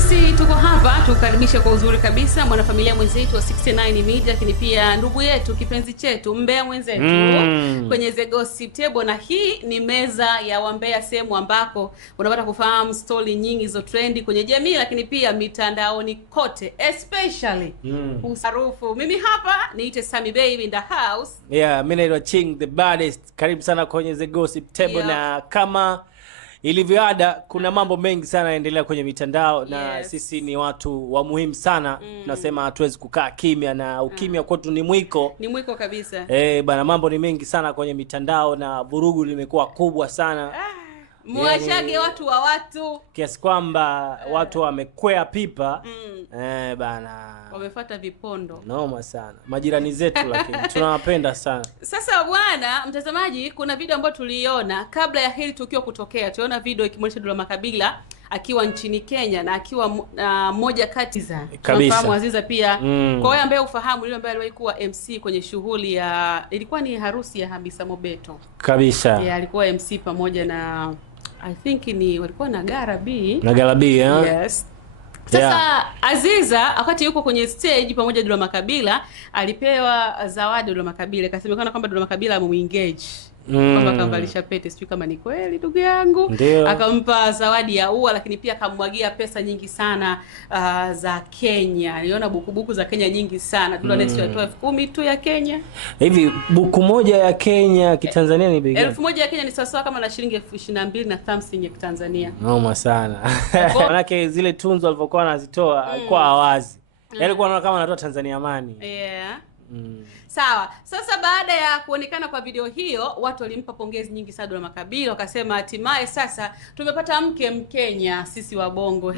sisi tuko hapa tukaribisha kwa uzuri kabisa mwanafamilia mwenzetu wa 69 Media, lakini pia ndugu yetu kipenzi chetu mbea mwenzetu kwenye The Gossip Table, na hii ni meza ya wambea, sehemu ambako unapata kufahamu story nyingi zo trendy kwenye jamii, lakini pia mitandaoni kote, especially usarufu. Mimi hapa niite Sammy Baby in the house. Yeah, mimi naitwa Ching the baddest. Karibu sana kwenye The Gossip Table. Na kama ilivyoada kuna mambo mengi sana yanaendelea kwenye mitandao na sisi ni watu wa muhimu sana. Tunasema hatuwezi kukaa kimya, na ukimya kwetu ni mwiko. Ni mwiko kabisa. Bana, mambo ni mengi sana kwenye mitandao na vurugu limekuwa kubwa sana. Mwashage yani, watu wa watu kiasi kwamba watu wamekwea pipa. Bana, wamefuata vipondo. Noma sana. Majirani zetu lakini tunawapenda sana. Sasa bwana mtazamaji, kuna video ambayo tuliiona kabla ya hili tukio kutokea. Tuliona video ikimwonyesha Dula Makabila akiwa nchini Kenya na akiwa mmoja kati za tunafahamu Aziza pia. Kwa wale ambao ufahamu, yule ambaye aliwahi kuwa MC kwenye shughuli ya, ilikuwa ni harusi ya Hamisa Mobeto kabisa. Yeah, alikuwa MC pamoja na I think ni walikuwa na Garabi. Na Garabi, yes. Sasa Aziza wakati yuko kwenye stage pamoja Dula Makabila, alipewa zawadi Dula Makabila. Akasemekana kwamba Dula Makabila amemuengage. Kwamba akamvalisha pete, sijui kama ni kweli ndugu yangu. Akampa zawadi ya ua, lakini pia akamwagia pesa nyingi sana za Kenya. Aliona buku za Kenya nyingi sana. Dula next atoa 10,000 tu ya Kenya. Hivi buku moja ya Kenya kitanzania ni bei gani? 1,000 ya Kenya ni sawa na shilingi 22,000 na something ya Tanzania. Noma sana. Manake zile tunzo alivyokuwa anazitoa alikuwa hawazi. Alikuwa anaona kama anatoa Tanzania money. Yeah. Sawa. Sasa baada ya kuonekana kwa video hiyo, watu walimpa pongezi nyingi sana Dula Makabila, wakasema hatimaye sasa tumepata mke Mkenya sisi wa Bongo.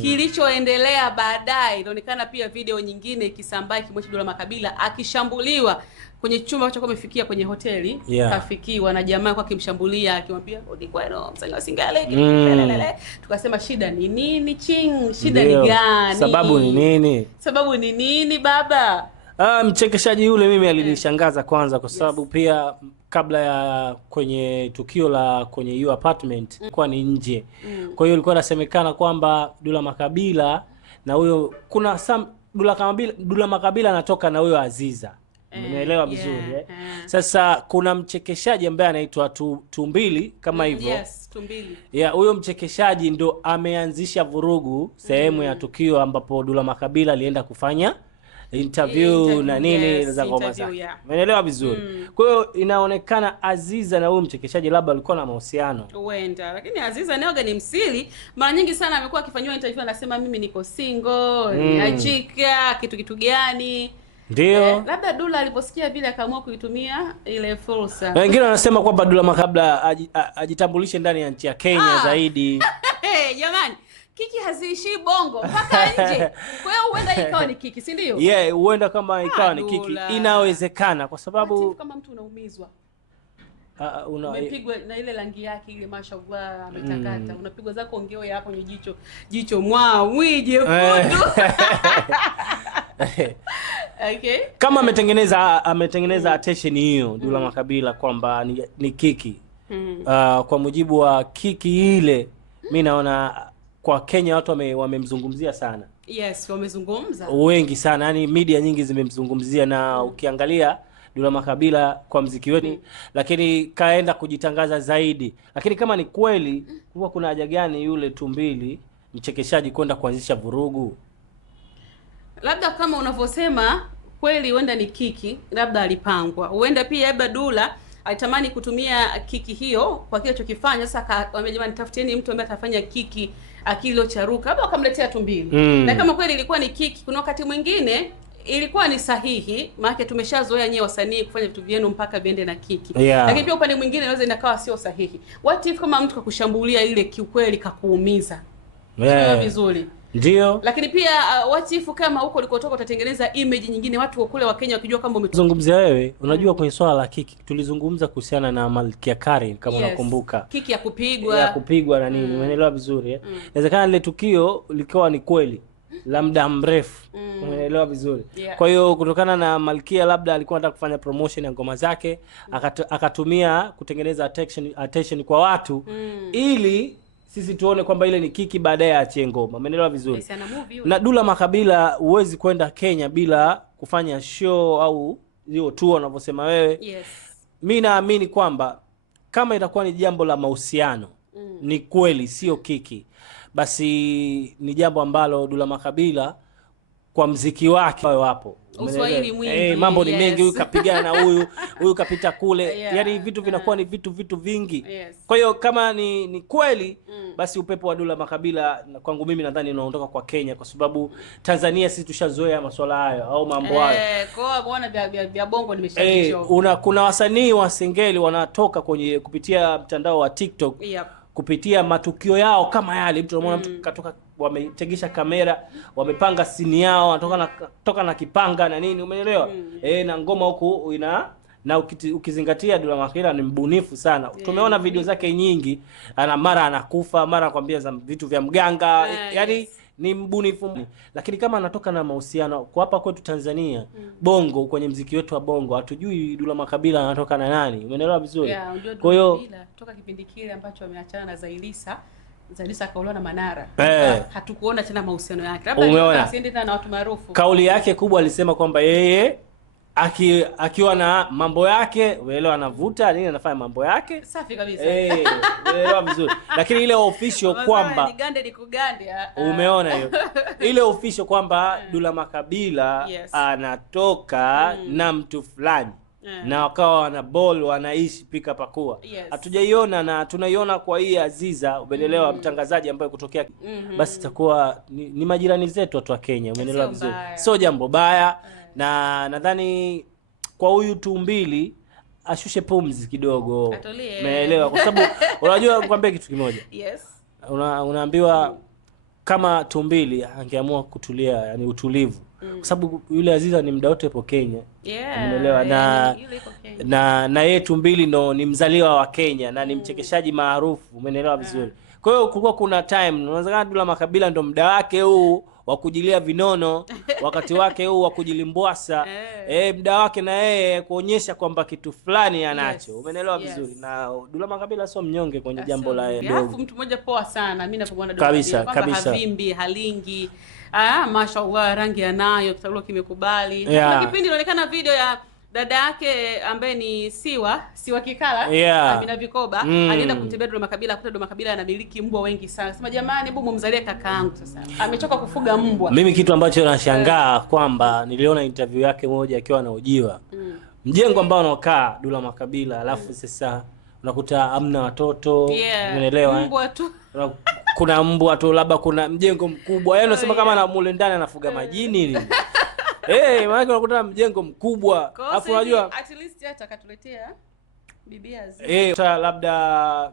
Kilichoendelea baadaye inaonekana pia video nyingine ikisambaa ikimwonyesha Dula Makabila akishambuliwa kwenye chumba alichokuwa amefikia kwenye hoteli. Kafikiwa na jamaa kwa kimshambulia akimwambia rudi kwenu msanga Singale. Tukasema shida ni nini Ching? Shida ni gani? Sababu ni nini? Sababu ni nini baba? Mchekeshaji yule mimi alinishangaza kwanza kwa sababu pia kabla ya kwenye tukio la kwenye hiyo apartment kwa ni nje. Kwa hiyo ilikuwa inasemekana kwamba Dula Makabila na huyo kuna Dula Makabila anatoka na huyo Aziza. Umeelewa vizuri Sasa kuna mchekeshaji ambaye anaitwa Tumbili kama hivyo. Yes, Tumbili. Huyo mchekeshaji ndo ameanzisha vurugu sehemu ya tukio ambapo Dula Makabila alienda kufanya interview na nini za ngoma zake. Umeelewa vizuri? Kwa hiyo inaonekana Aziza na huyo mchekeshaji labda walikuwa na mahusiano. Huenda, lakini Aziza Neoga ni msiri. Mara nyingi sana amekuwa akifanywa interview anasema mimi niko single, niachika, kitu gani? Ndio. Labda Dula aliposikia vile akaamua kuitumia ile fursa. Wengine wanasema kwamba Dula Makabila ajitambulishe ndani ya nchi ya Kenya zaidi. Jamani, kiki haziishi Bongo mpaka nje. Kwa hiyo huenda ikawa ni kiki, si ndio? Huenda kama ikawa ni kiki. Inawezekana kwa sababu kama mtu unaumizwa. Umepigwa na ile rangi yake ile mashallah ametakata. Unapigwa zako ngeo ya hapo ni jicho mwije fudu. Okay. Kama ametengeneza attention hiyo Dula Makabila kwamba ni kiki. Kwa mujibu wa kiki ile mimi naona kwa Kenya watu wamemzungumzia sana. Yes, wamezungumza. Wengi sana, yani media nyingi zimemzungumzia na ukiangalia Dula Makabila kwa mziki wetu lakini kaenda kujitangaza zaidi. Lakini kama ni kweli huwa kuna haja gani yule Tumbili mchekeshaji kwenda kuanzisha vurugu? Labda kama unavyosema kweli huenda ni kiki, labda alipangwa. Huenda pia labda Dula alitamani kutumia kiki hiyo kwa kile chokifanya. Sasa akamwambia jamani, tafutieni mtu ambaye atafanya kiki akilo charuka, labda akamletea Tumbili. Na kama kweli ilikuwa ni kiki, kuna wakati mwingine ilikuwa ni sahihi, maana tumeshazoea nyewe wasanii kufanya vitu vyenu mpaka viende na kiki. Lakini pia upande mwingine inaweza inakawa sio sahihi. What if kama mtu kakushambulia ile kiukweli kakuumiza? Vizuri. Ndio. Lakini pia what if kama huko ulikotoka utatengeneza image nyingine, watu kule wa Kenya wakijua kama umezungumzia wewe. Unajua kwenye swala la kiki tulizungumza kuhusiana na Malkia Karen kama unakumbuka. Kiki ya kupigwa na nini. Umeelewa vizuri Inawezekana ile tukio likawa ni kweli la muda mrefu. Umeelewa vizuri. Kwa hiyo kutokana na Malkia labda alikuwa anataka kufanya promotion ya ngoma zake, akatumia kutengeneza attention kwa watu ili sisi tuone kwamba ile ni kiki, baadaye achie ngoma. Umeelewa vizuri? Yes, ana movie Na Dula Makabila huwezi kwenda Kenya bila kufanya show au hiyo tour unavyosema wewe. Yes. Mimi naamini kwamba kama itakuwa ni jambo la mahusiano, ni kweli sio kiki, basi ni jambo ambalo Dula Makabila kwa mziki wake wapo. Uswahili mwingi. Mambo ni mengi, huyu kapigana na huyu kapita kule. Yaani vitu vinakuwa ni vitu vingi. Yes. Kwa hiyo kama ni kweli, basi upepo wa Dula Makabila kwangu mimi nadhani unaondoka kwa Kenya, kwa sababu Tanzania sisi tushazoea masuala hayo au mambo hayo. Kwa bwana vya bongo nimeshakichoka. Kuna wasanii wa Singeli wanatoka kwenye kupitia mtandao wa TikTok. Yep. Kupitia matukio yao kama yale, mtu anaona mtu katoka, wametegesha kamera, wamepanga sini yao, anatoka na kipanga na nini, umeelewa? Na ngoma huku na ukizingatia Dula Makabila ni mbunifu sana. Tumeona video zake nyingi, mara anakufa, mara anakuambia za vitu vya mganga, yani ni mbunifu. Lakini kama anatoka na mahusiano kwa hapa kwetu Tanzania, bongo, kwenye mziki wetu wa bongo hatujui Dula Makabila anatoka na nani, umeelewa vizuri? Kwa hiyo toka kipindi kile ambacho ameachana na Zailisa kaolewa na Manara, hatukuona tena mahusiano yake. Labda asiende tena na watu maarufu. Kauli yake kubwa alisema kwamba yeye akiwa na mambo yake, umeelewa, anavuta nini, anafanya mambo yake safi kabisa. Umeelewa vizuri. Lakini ile official kwamba nigande nikugande, umeona hiyo ile official kwamba Dula Makabila anatoka na mtu fulani na wakawa wana ball wanaishi pika pakua, hatujaiona na tunaiona kwa hii Aziza, umeelewa, mtangazaji ambaye kutokea basi itakuwa ni majirani zetu watu wa Kenya, umeelewa vizuri. Sio jambo baya. Na nadhani kwa huyu Tumbili ashushe pumzi kidogo, umeelewa, kwa sababu unajua nikwambie kitu kimoja. Unaambiwa kama Tumbili angeamua kutulia, yani utulivu, kwa sababu yule Aziza ni muda wote hapo Kenya, umeelewa, na yeye Tumbili ndo ni mzaliwa wa Kenya na ni mchekeshaji maarufu, umeelewa vizuri. Kwa hiyo kulikuwa kuna time unaweza Dula Makabila ndo muda wake huu wa kujilia vinono, wakati wake huu wa kujilimbwasa, muda wake na yeye kuonyesha kwamba kitu fulani anacho, umeelewa vizuri. Na Dula Makabila sio mnyonge kwenye jambo la alafu mtu mmoja poa sana, mimi napomwona Dula Makabila kabisa, havimbi, halingi, mashaallah, rangi anayo, kitaulo kimekubali. Kuna kipindi inaonekana video ya dada yake ambaye ni Siwa Kikala, Amina Vikoba, alienda kumtembea Dula Makabila, akuta Dula Makabila anamiliki mbwa wengi sana. Sema jamani, hebu mumzalie kakaangu, sasa amechoka kufuga mbwa. Mimi kitu ambacho nashangaa kwamba niliona interview yake moja akiwa anahojiwa mjengo ambao anaokaa Dula Makabila, alafu sasa unakuta hamna watoto, umeelewa, mbwa tu, kuna mbwa tu, labda kuna mjengo mkubwa, yaani unasema kama na mule ndani anafuga majini hivi. Maana unakuta mjengo mkubwa, alafu unajua at least hata akatuletea bibi Aziz. Labda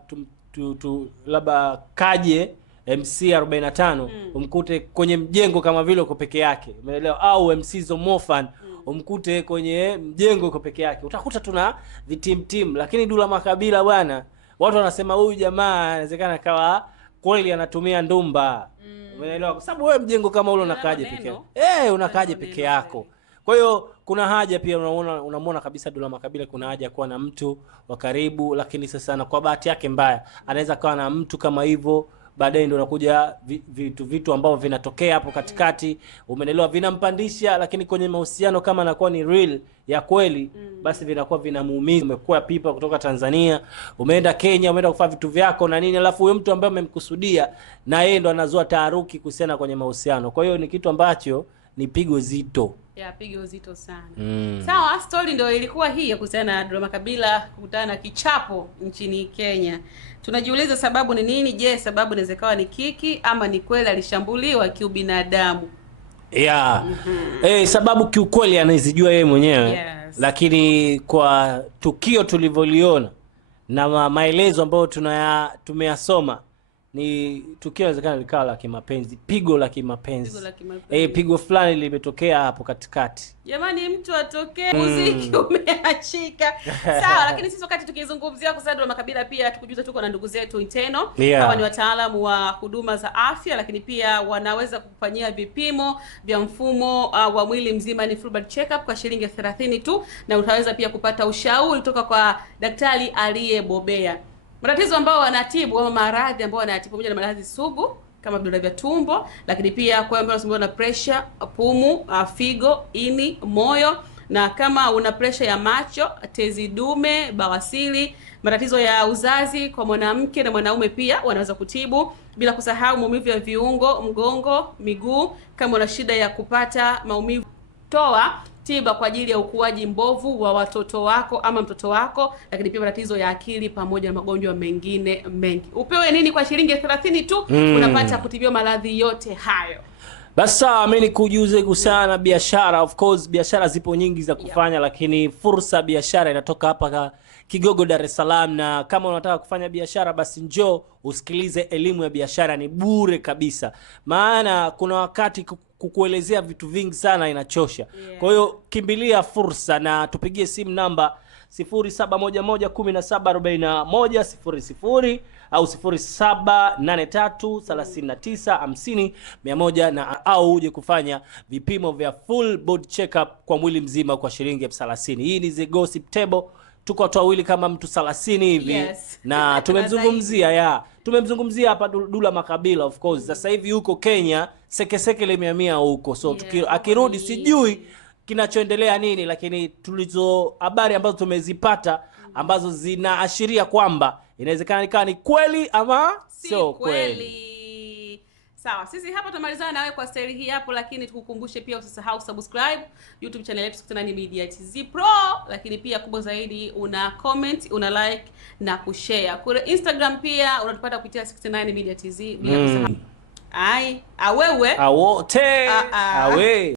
labda kaje MC 45 umkute kwenye mjengo kama vile uko peke yake, umeelewa, au MC Zomofan umkute kwenye mjengo uko peke yake, utakuta tuna vitim. Lakini Dula Makabila bwana, watu wanasema huyu jamaa inawezekana kawa kweli anatumia ndumba, umeelewa, kwa sababu wewe mjengo kama ule unakaje peke yako, unakaje peke yako. Kwa hiyo kuna haja pia, unamwona kabisa Dula Makabila kuna haja kuwa na mtu wa karibu. Lakini sasa na kwa bahati yake mbaya anaweza kawa na mtu kama hivyo, baadaye ndio unakuja vitu ambavyo vinatokea hapo katikati, umeelewa, vinampandisha. Lakini kwenye mahusiano kama anakuwa ni real ya kweli, basi vinakuwa vinamuumiza. Umekuwa pipa kutoka Tanzania, umeenda Kenya, umeenda kufanya vitu vyako na nini, alafu huyo mtu ambaye umemkusudia na yeye ndo anazua taharuki kuhusiana kwenye mahusiano. Kwa hiyo ni kitu ambacho ni pigo zito. Pigo zito sana. Sawa, story ndio ilikuwa hii kuhusiana na Dula Makabila kukutana na kichapo nchini Kenya. Tunajiuliza sababu ni nini? Je, sababu inaweza kuwa ni kiki ama ni kweli alishambuliwa kiubinadamu? Sababu kiukweli anazijua yeye mwenyewe. Lakini kwa tukio tulivyoliona na maelezo ambayo tumeyasoma, ni tukio inawezekana likawa la kimapenzi, pigo la kimapenzi. Pigo fulani limetokea hapo katikati. Jamani, mtu atokee, muziki umeachika. Sawa, lakini sisi wakati tukizungumzia kwa Dula Makabila pia tukujuza tuko na ndugu zetu Inteno. Hawa ni wataalamu wa huduma za afya, lakini pia wanaweza kukufanyia vipimo vya mfumo wa mwili mzima, ni full body check up kwa shilingi 30 tu, na utaweza pia kupata ushauri kutoka kwa daktari aliyebobea. Matatizo ambayo wanatibu ama maradhi ambayo wanatibu pamoja na maradhi sugu kama vidonda vya tumbo, lakini pia kwa ambao wanasumbuliwa na pressure, pumu, figo, ini, moyo, na kama una pressure ya macho, tezi dume, bawasiri, matatizo ya uzazi kwa mwanamke na mwanaume pia wanaweza kutibu, bila kusahau maumivu ya viungo, mgongo, miguu, kama una shida ya kupata maumivu. Toa tiba kwa ajili ya ukuaji mbovu wa watoto wako ama mtoto wako, lakini pia matatizo ya akili pamoja na magonjwa mengine mengi. Upewe nini kwa shilingi 30 tu, unapata kutibiwa maradhi yote hayo. Basi mimi nikujuze kuhusiana na biashara. Of course biashara zipo nyingi za kufanya, lakini fursa biashara inatoka hapa Kigogo, Dar es Salaam. Na kama unataka kufanya biashara, basi njoo usikilize elimu ya biashara, ni bure kabisa. Maana kuna wakati kukuelezea vitu vingi sana inachosha. Kwa hiyo kimbilia fursa, na tupigie simu namba 0711174100 au 0783395001 na au uje kufanya vipimo vya full body check up kwa mwili mzima kwa shilingi 30,000. Hii ni The Gossip Table. Tuko watu wawili kama mtu 30 hivi. Na tumemzungumzia hapa Dula Makabila. Of course sasa hivi huko Kenya sekeseke limehamia huko, so akirudi sijui kinachoendelea nini, lakini tulizo habari ambazo tumezipata ambazo zinaashiria kwamba inawezekana ni kweli ama sio kweli. Sawa, sisi hapa tumalizana nawe kwa staili hii hapo, lakini tukukumbushe pia usisahau subscribe YouTube channel yetu 69 Media TZ Pro, lakini pia kubwa zaidi una comment, una like na kushare. Kule Instagram pia unatupata kupitia 69 Media TZ bila kusahau. Awewe. Awote. Awe.